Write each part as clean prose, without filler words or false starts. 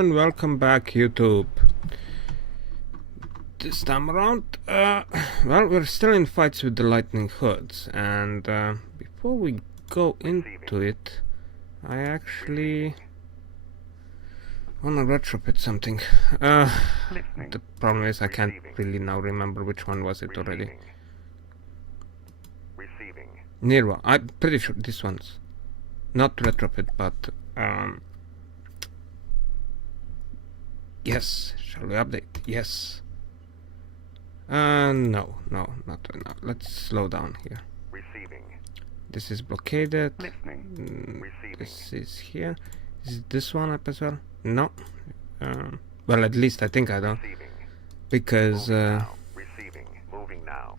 And welcome back, YouTube. This time around, well, we're still in fights with the lightning hoods, and before we go into it, I actually wanna retrofit something. The problem is I can't really now remember which one was it already. Nirva. I'm pretty sure this one's not retrofit, but yes. Shall we update? Yes. No, not right now. Let's slow down here. This is blockaded. This is here. Is this one up as well? No. Well, at least I think I don't. Because Moving now.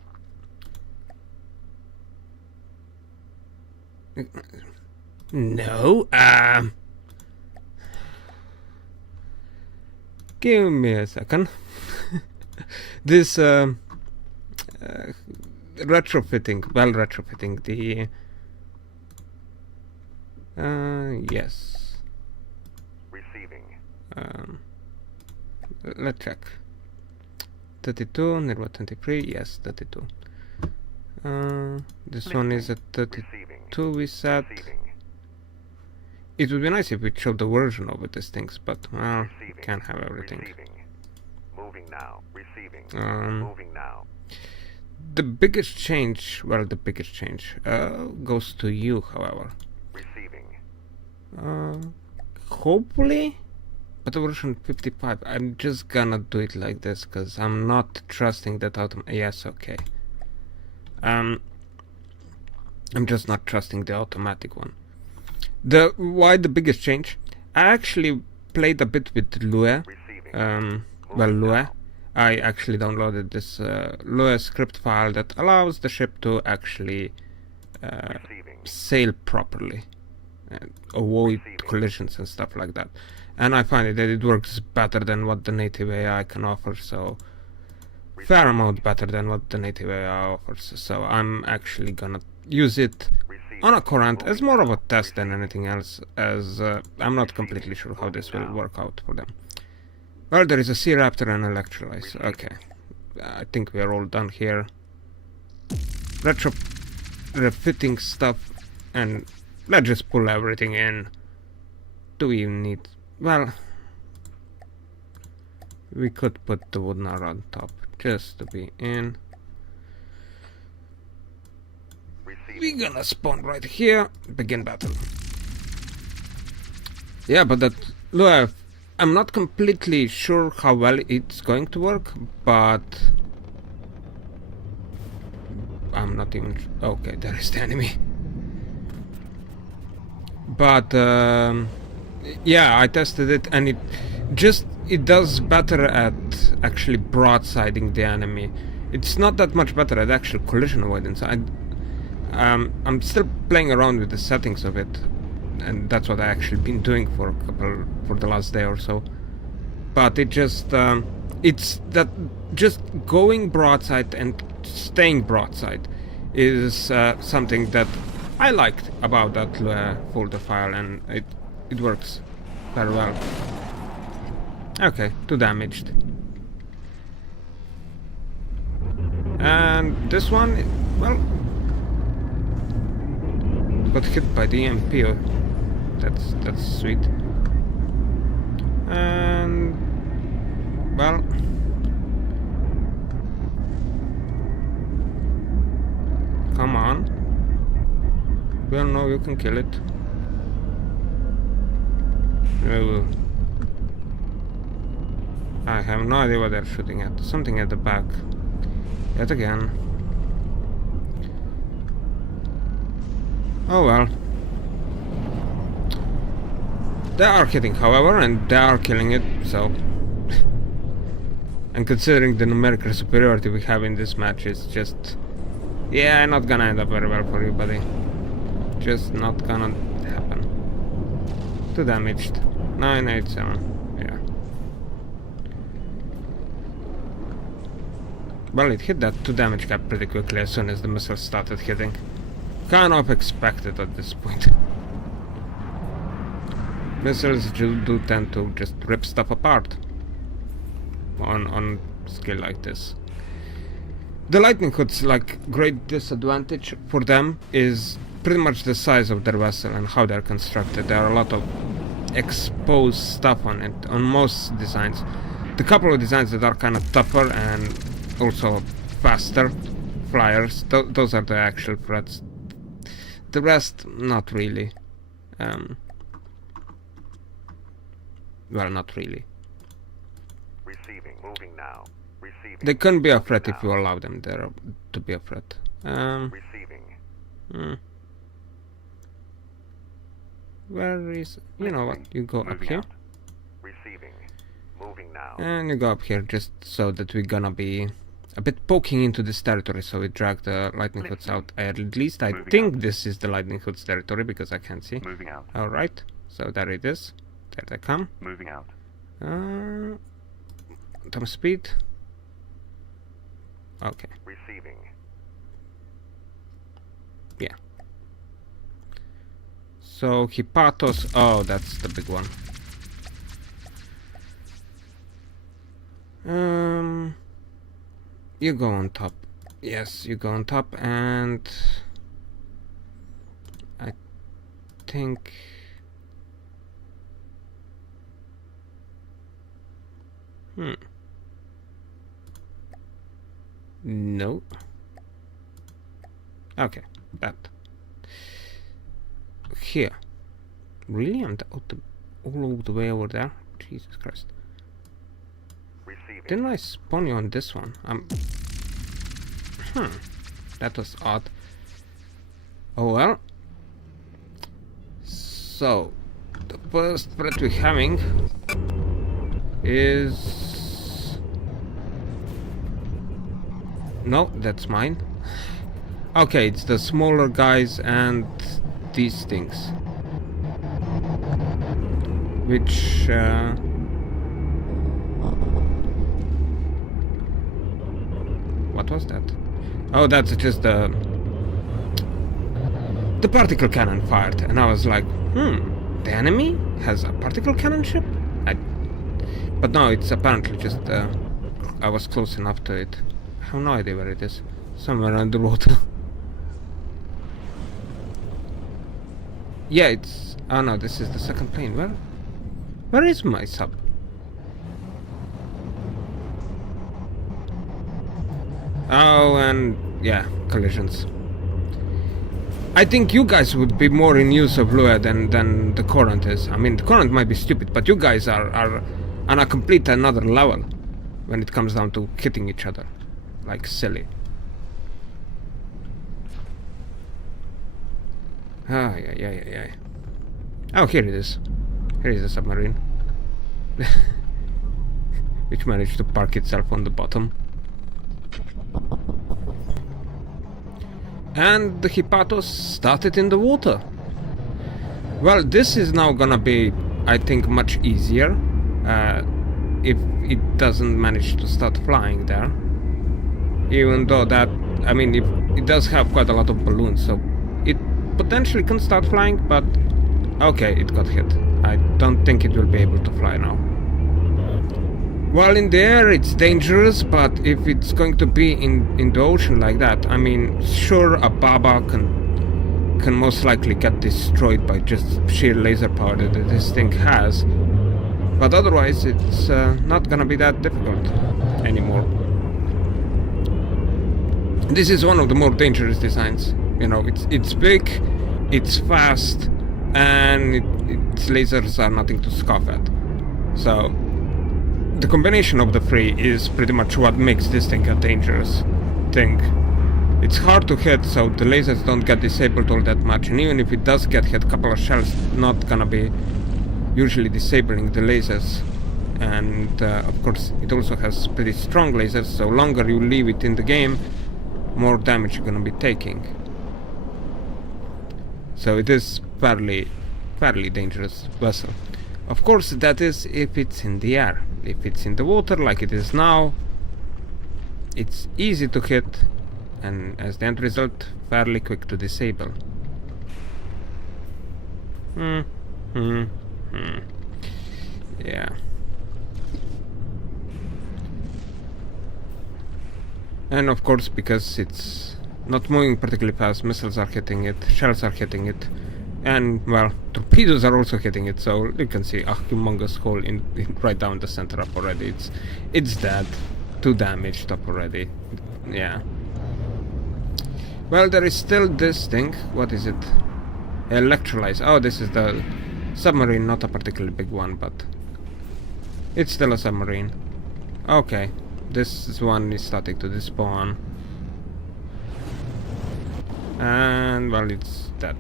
no. Give me a second. This retrofitting the yes. Let's check. 32, Nirva 23, yes, 32. This one is at 32 we set. It would be nice if we showed the version of it, these things, but well, can't have everything. Moving now. Receiving. Moving now. The biggest change, goes to you, however. Hopefully, but version 55. I'm just gonna do it like this because I'm not trusting that yes, okay. I'm just not trusting the automatic one. Why the biggest change? I actually played a bit with Lue. Lue. I actually downloaded this Lue script file that allows the ship to actually sail properly and avoid collisions and stuff like that. And I find that it works better than what the native AI can offer, so fair amount better than what the native AI offers. So I'm actually gonna use it on a current as more of a test than anything else, as I'm not completely sure how this will work out for them. Well, there is a Sea Raptor and Electrolyze. Okay, I think we are all done here. Refitting stuff, and let's just pull everything in. Do we even need... well, we could put the wooden rod on top just to be in. We're gonna spawn right here. Begin battle. Yeah, but that Lue, I'm not completely sure how well it's going to work, but I'm not even... okay, there is the enemy. But yeah, I tested it, and it does better at actually broadsiding the enemy. It's not that much better at actual collision avoidance. I'm still playing around with the settings of it, and that's what I actually been doing for the last day or so. But it just it's that just going broadside and staying broadside is something that I liked about that folder file, and it works very well. Okay, 2 damaged. And this one, well, got hit by the EMP. That's sweet. And well, come on. Well, no, you can kill it. No. I have no idea what they're shooting at. Something at the back. Yet again. Oh well. They are hitting, however, and they are killing it, so... and considering the numerical superiority we have in this match, it's just... yeah, not gonna end up very well for you, buddy. Just not gonna happen. 2 damaged. 987. Yeah. Well, it hit that 2 damage cap pretty quickly as soon as the missile started hitting. Kind of expected at this point. Missiles do tend to just rip stuff apart on scale like this. The lightning hood's like great disadvantage for them is pretty much the size of their vessel and how they're constructed. There are a lot of exposed stuff on it on most designs. The couple of designs that are kind of tougher and also faster flyers, those are the actual threats. The rest, not really. Well, not really. Receiving. Moving now. Receiving. They can be a threat if you allow them there to be a threat. Receiving. Where is... You know what? You go up Moving here. out. Receiving. Moving now. And you go up here just so that we're gonna be a bit poking into this territory, so we drag the lightning hoods out. At least I think this is the lightning hoods territory because I can't see. Moving out. Alright, so there it is. There they come. Moving out. Top speed. Okay. Receiving. Yeah. So Hippatos, oh, that's the big one. You go on top. Yes, you go on top, and I think no. Okay, that. Here. Really? I'm all the way over there? Jesus Christ. Receiving. Didn't I spawn you on this one? That was odd. Oh well. So, the first threat we're having is... No, that's mine. Okay, it's the smaller guys and these things. Which... What was that? Oh, that's just the particle cannon fired, and I was like, the enemy has a particle cannon ship? But no, it's apparently just I was close enough to it. I have no idea where it is. Somewhere underwater. Yeah, it's... Oh no, this is the second plane. Where is my sub? Oh, and yeah, collisions. I think you guys would be more in use of Lua than the Courant is. I mean, the Courant might be stupid, but you guys are on a complete another level when it comes down to hitting each other. Like silly. Ah, yeah. Oh, here it is. Here is the submarine. Which managed to park itself on the bottom. And the Hippatos started in the water. Well, this is now gonna be, I think, much easier if it doesn't manage to start flying there. Even though that, I mean, it does have quite a lot of balloons, so it potentially can start flying, but okay, it got hit. I don't think it will be able to fly now. While in the air it's dangerous, but if it's going to be in the ocean like that, I mean, sure, a Baba can most likely get destroyed by just sheer laser power that this thing has, but otherwise it's not gonna be that difficult anymore. This is one of the more dangerous designs. You know, it's big, it's fast, and its lasers are nothing to scoff at. So the combination of the three is pretty much what makes this thing a dangerous thing. It's hard to hit, so the lasers don't get disabled all that much, and even if it does get hit, a couple of shells not gonna be usually disabling the lasers. And of course it also has pretty strong lasers, so longer you leave it in the game, more damage you're gonna be taking. So it is fairly dangerous vessel. Of course, that is if it's in the air. If it's in the water, like it is now, it's easy to hit, and as the end result, fairly quick to disable. Yeah. And of course, because it's not moving particularly fast, missiles are hitting it, shells are hitting it, and, well, torpedoes are also hitting it, so you can see a humongous hole in right down the center up already. It's dead. 2 damaged up already. Yeah. Well, there is still this thing. What is it? Electrolyze. Oh, this is the submarine, not a particularly big one, but it's still a submarine. Okay. This one is starting to despawn. And, well, it's dead,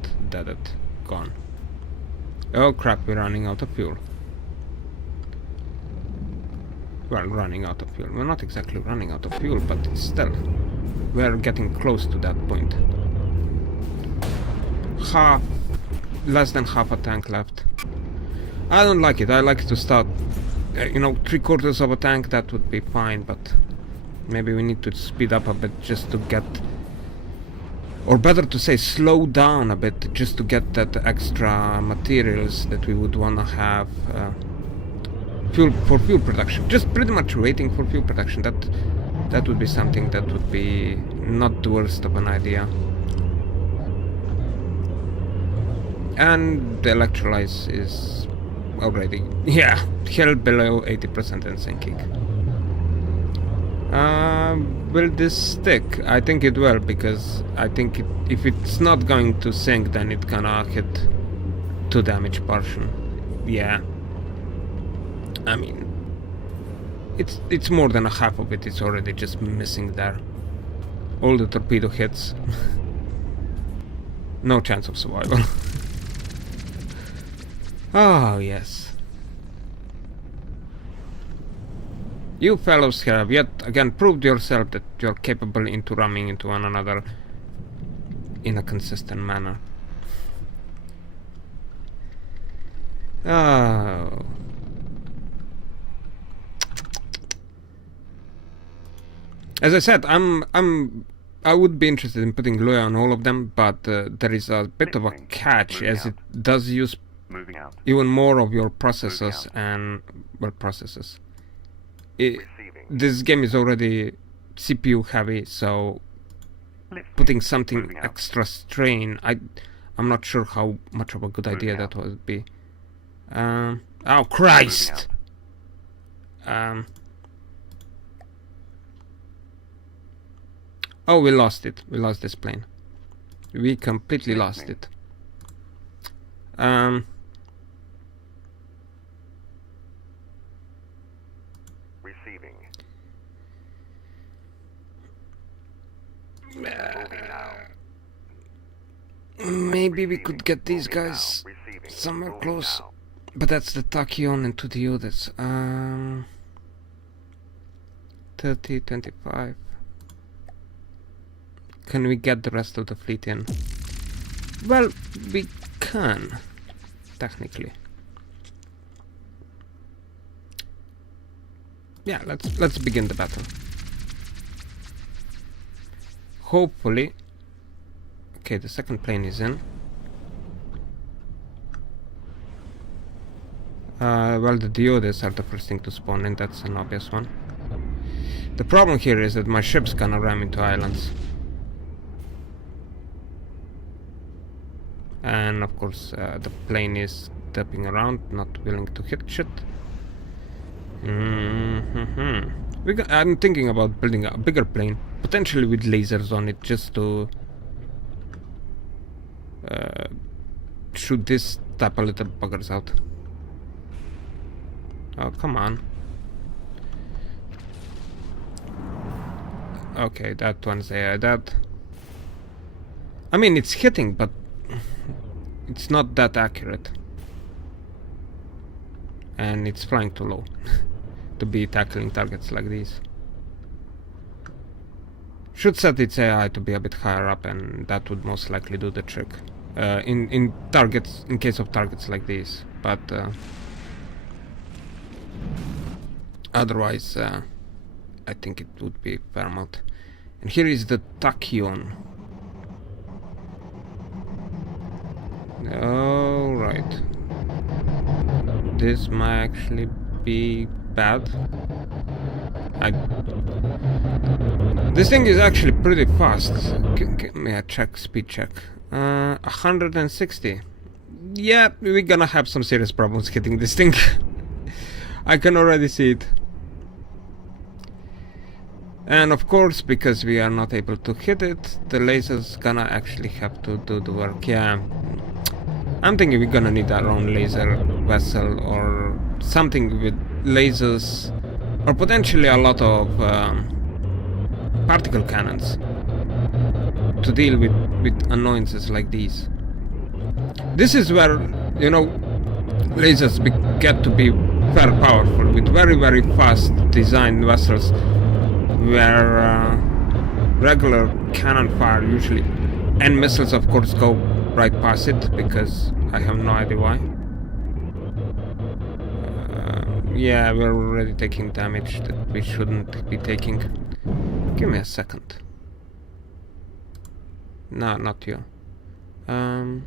gone. Oh crap, we're running out of fuel. Well, running out of fuel. We're not exactly running out of fuel, but still. We're getting close to that point. Less than half a tank left. I don't like it. I like to start, you know, 3/4 of a tank. That would be fine, but maybe we need to speed up a bit just to get, or better to say, slow down a bit just to get that extra materials that we would want to have for fuel production. Just pretty much waiting for fuel production. That would be something that would be not the worst of an idea. And the electrolyze is already, yeah, hell below 80% and sinking. Will this stick? I think it will, because I think if it's not going to sink, then it's gonna hit 2 damage portion. Yeah. I mean, it's more than a half of it. It's already just missing there. All the torpedo hits. No chance of survival. Oh, yes. You fellows have yet again proved yourself that you're capable into ramming into one another in a consistent manner. Oh. As I said, I would be interested in putting Lua on all of them, but there is a bit of a catch, as it does use even more of your processors and, well, processors. This game is already CPU heavy, so putting something extra strain, I'm not sure how much of a good idea that would be. Oh Christ! Oh, we lost it. We lost this plane. We completely lost it. Receiving. Maybe we could get these guys somewhere close. But that's the Tachyon and 2DO. That's 30, 25. Can we get the rest of the fleet in? Well, we can, technically. Yeah, let's begin the battle. Hopefully. Okay, the second plane is in. Well, the Diodes are the first thing to spawn in. That's an obvious one. The problem here is that my ship's gonna ram into islands. And of course the plane is tapping around, not willing to hit shit. I'm thinking about building a bigger plane, potentially with lasers on it, just to shoot this type of little buggers out. Oh, come on. Okay, that one's there. That, I mean, it's hitting, but it's not that accurate. And it's flying too low to be tackling targets like these. Should set its AI to be a bit higher up, and that would most likely do the trick. In case of targets like these. But otherwise, I think it would be paramount. And here is the Tachyon. Alright. this might actually be bad. This thing is actually pretty fast. Give me a speed check. 160. Yeah, we're gonna have some serious problems hitting this thing. I can already see it. And of course, because we are not able to hit it, the laser's gonna actually have to do the work. Yeah, I'm thinking we're gonna need our own laser vessel or something with lasers, or potentially a lot of particle cannons to deal with annoyances like these. This is where, you know, lasers get to be very powerful with very, very fast designed vessels, where regular cannon fire usually, and missiles of course, go right past it, because I have no idea why. Yeah, we're already taking damage that we shouldn't be taking. Give me a second. No, not you. I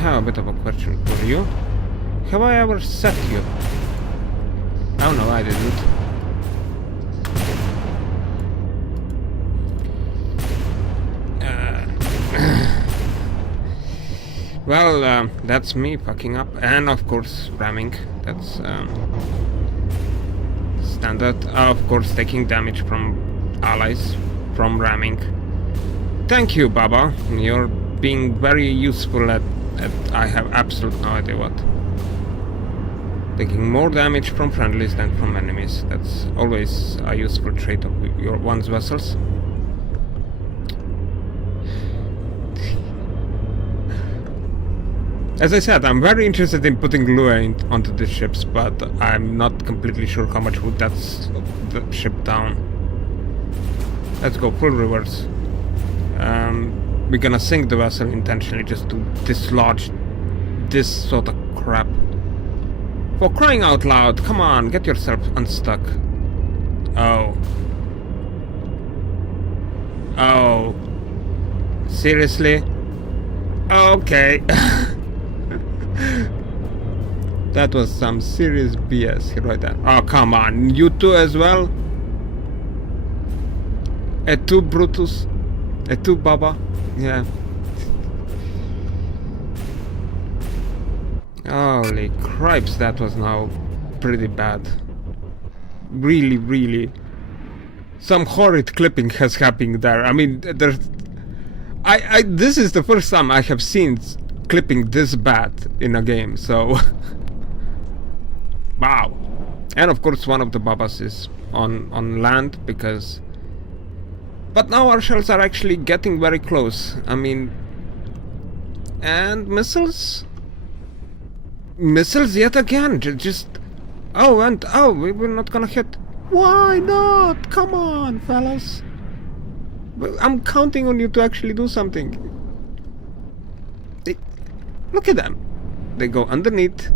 have a bit of a question for you. Have I ever set you? Oh no, I didn't. Well, that's me fucking up, and of course ramming. That's standard. Of course, taking damage from allies from ramming. Thank you, Baba. You're being very useful at I have absolutely no idea what. Taking more damage from friendlies than from enemies. That's always a useful trait of your one's vessels. As I said, I'm very interested in putting Lua onto the ships, but I'm not completely sure how much would that the ship down. Let's go full reverse. We're gonna sink the vessel intentionally just to dislodge this sort of crap. For crying out loud, come on, get yourself unstuck. Oh. Oh. Seriously? Okay. That was some serious BS right there. Oh, come on. You two as well? Et tu, Brutus? Et tu, Baba? Yeah. Holy cripes, that was now pretty bad. Really, really. Some horrid clipping has happened there. I mean, there's... this is the first time I have seen clipping this bad in a game, so... Wow. And of course one of the Babas is on land, because... But now our shells are actually getting very close. I mean... And missiles? Missiles yet again, just... Oh, and... Oh, we're not gonna hit. Why not? Come on, fellas. I'm counting on you to actually do something. Look at them. They go underneath,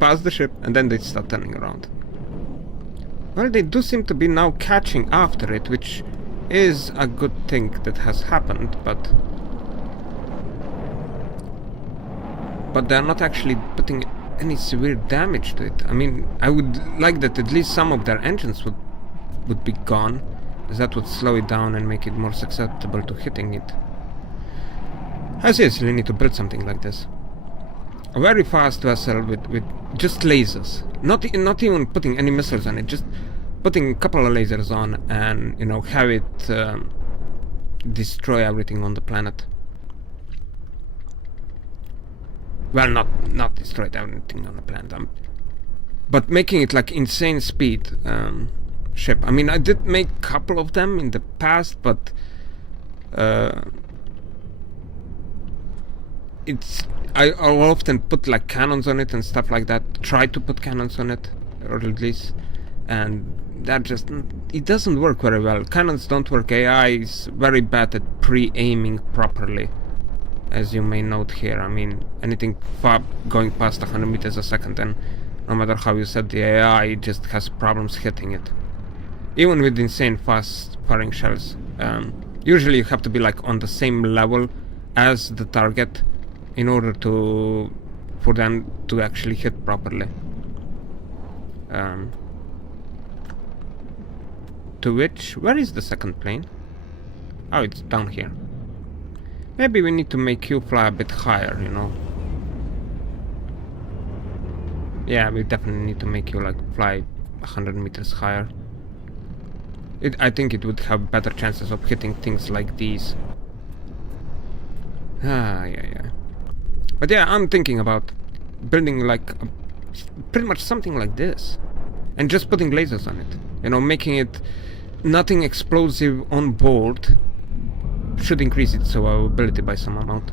past the ship, and then they start turning around. Well, they do seem to be now catching after it, which is a good thing that has happened, but they're not actually putting any severe damage to it. I mean, I would like that at least some of their engines would be gone, as that would slow it down and make it more susceptible to hitting it. I seriously need to build something like this. A very fast vessel with just lasers. Not even putting any missiles on it, just putting a couple of lasers on and, you know, have it destroy everything on the planet. Well, not destroy everything on the planet, but making it like insane speed ship. I mean, I did make a couple of them in the past, but I'll often put like cannons on it and stuff like that. Try to put cannons on it, or at least, and that just, it doesn't work very well. Cannons don't work. AI is very bad at pre-aiming properly, as you may note here. I mean, anything going past 100 meters a second, and no matter how you set the AI, it just has problems hitting it. Even with insane fast firing shells. Usually you have to be like on the same level as the target in order for them to actually hit properly. To which, where is the second plane? Oh, it's down here. Maybe we need to make you fly a bit higher, you know. Yeah, we definitely need to make you like fly 100 meters higher. I think it would have better chances of hitting things like these. Yeah. But yeah, I'm thinking about building like pretty much something like this. And just putting lasers on it. You know, making it nothing explosive on board. Should increase its survivability by some amount.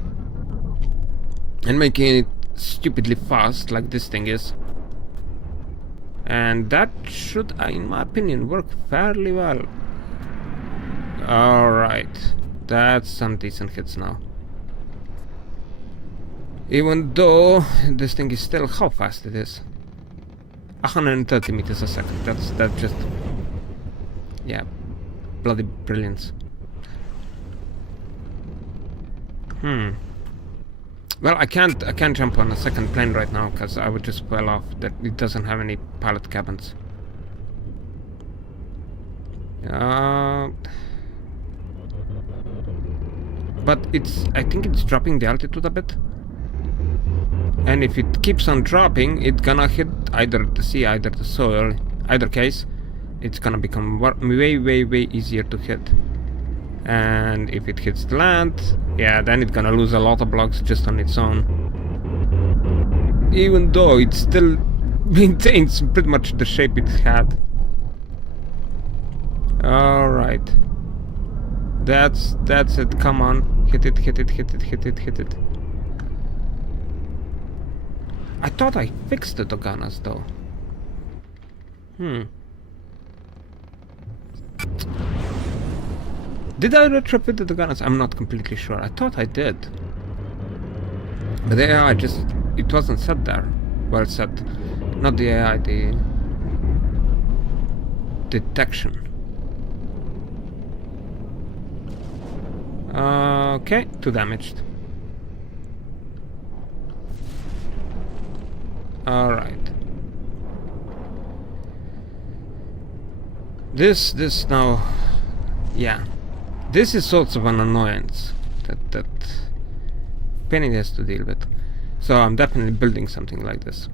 And making it stupidly fast like this thing is. And that should, in my opinion, work fairly well. Alright. That's some decent hits now. Even though this thing is still, how fast it is? 130 meters a second. That's just, yeah, bloody brilliance. Well, I can't jump on a second plane right now because I would just fall off. That it doesn't have any pilot cabins. But I think it's dropping the altitude a bit. And if it keeps on dropping, it's gonna hit either the sea, either the soil. Either case, it's gonna become way easier to hit. And if it hits the land, yeah, then it's gonna lose a lot of blocks just on its own. Even though it still maintains pretty much the shape it had. Alright. That's it, come on. Hit it. I thought I fixed the Doganas though. Did I retrofit the Doganas? I'm not completely sure. I thought I did. But the AI it wasn't set there. Well set. Not the AI, the detection. Okay, 2 damaged. Alright. This now, yeah. This is sort of an annoyance that Penny has to deal with. So I'm definitely building something like this.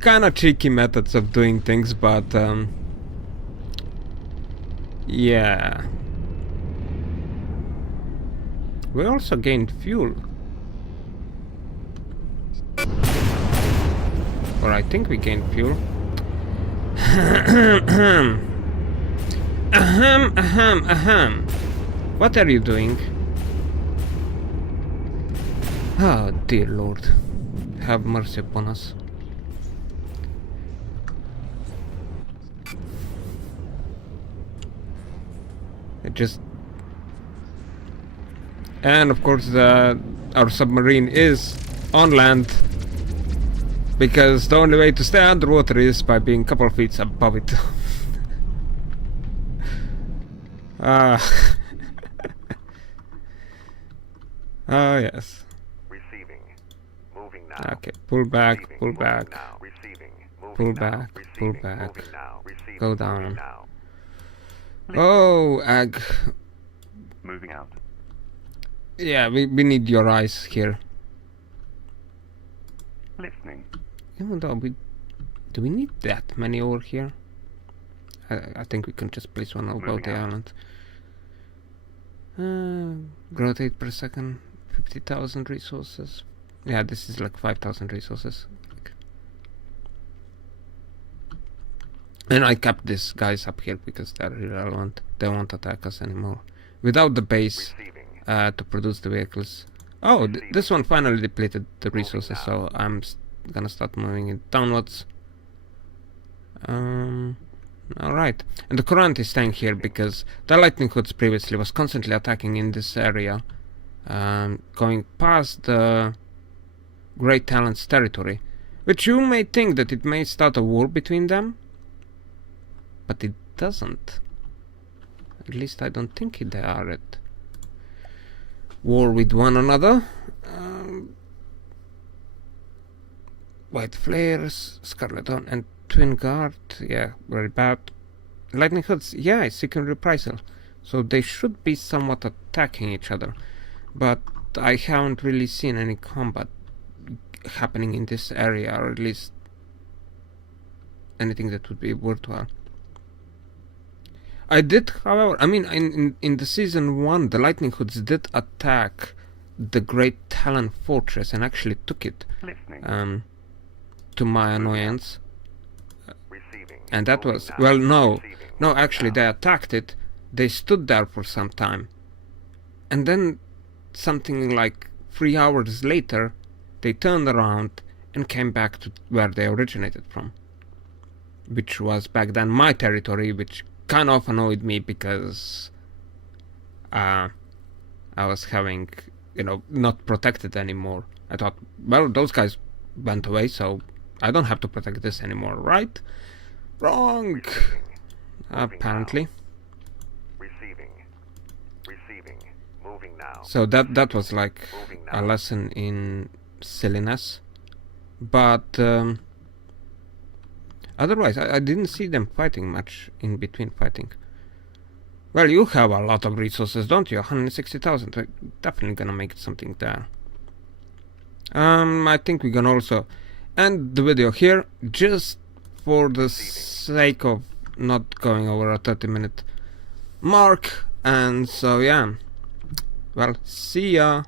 Kinda cheeky methods of doing things, but yeah. We also gained fuel. Or I think we gained fuel. Ahem. What are you doing? Oh, dear Lord. Have mercy upon us. It just... And of course our submarine is on land. Because the only way to stay underwater is by being a couple of feet above it. Oh yes. Receiving. Moving now. Okay, pull back, Receiving. pull Moving back. now. Receiving. Moving Pull now. back, pull Receiving. back. Moving now. Receiving. Go Moving down. now. Oh, Ag. Moving out. Yeah, we need your eyes here. Listening. Even though do we need that many over here? I think we can just place one above Moving the out. island. Growth rate per second, 50,000 resources. Yeah, this is like 5,000 resources. And I kept these guys up here because they're irrelevant. They won't attack us anymore. Without the base Receiving. to produce the vehicles. Oh, this one finally depleted the resources, so I'm gonna start moving it downwards. Alright. And the Courant is staying here because the Lightning Hoods previously was constantly attacking in this area, going past the Great Talent's territory, which you may think that it may start a war between them, but it doesn't. At least I don't think they are it. war with one another. White flares, Scarlet Dawn, and Twin Guard. Yeah, very bad. Lightning Hoods. Yeah, it's seeking reprisal, so they should be somewhat attacking each other. But I haven't really seen any combat happening in this area, or at least anything that would be worthwhile. I did, however, I mean, in the season 1, the Lightning Hoods did attack the Great Talon Fortress and actually took it, Listening. to my annoyance. Receiving. And that Moving was, now. well, no, Receiving. no, Moving actually now. they attacked it, they stood there for some time, and then something like 3 hours later, they turned around and came back to where they originated from, which was back then my territory, which kind of annoyed me because I was having, not protected anymore. I thought, well, those guys went away, so I don't have to protect this anymore, right? Wrong! Receiving. Apparently. Receiving. Receiving. Moving now. So that was like Moving a now. lesson in silliness. But otherwise, I didn't see them fighting much in between fighting. Well, you have a lot of resources, don't you? 160,000. We're definitely gonna make something there. I think we're gonna also end the video here, just for the sake of not going over a 30-minute mark. And so, yeah. Well, see ya.